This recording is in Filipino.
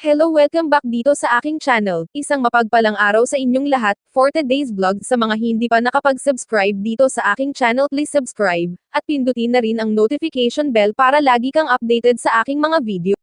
Hello, welcome back dito sa aking channel. Isang mapagpalang araw sa inyong lahat. For today's vlog, sa mga hindi pa nakapag-subscribe dito sa aking channel, please subscribe, at pindutin na rin ang notification bell para lagi kang updated sa aking mga video.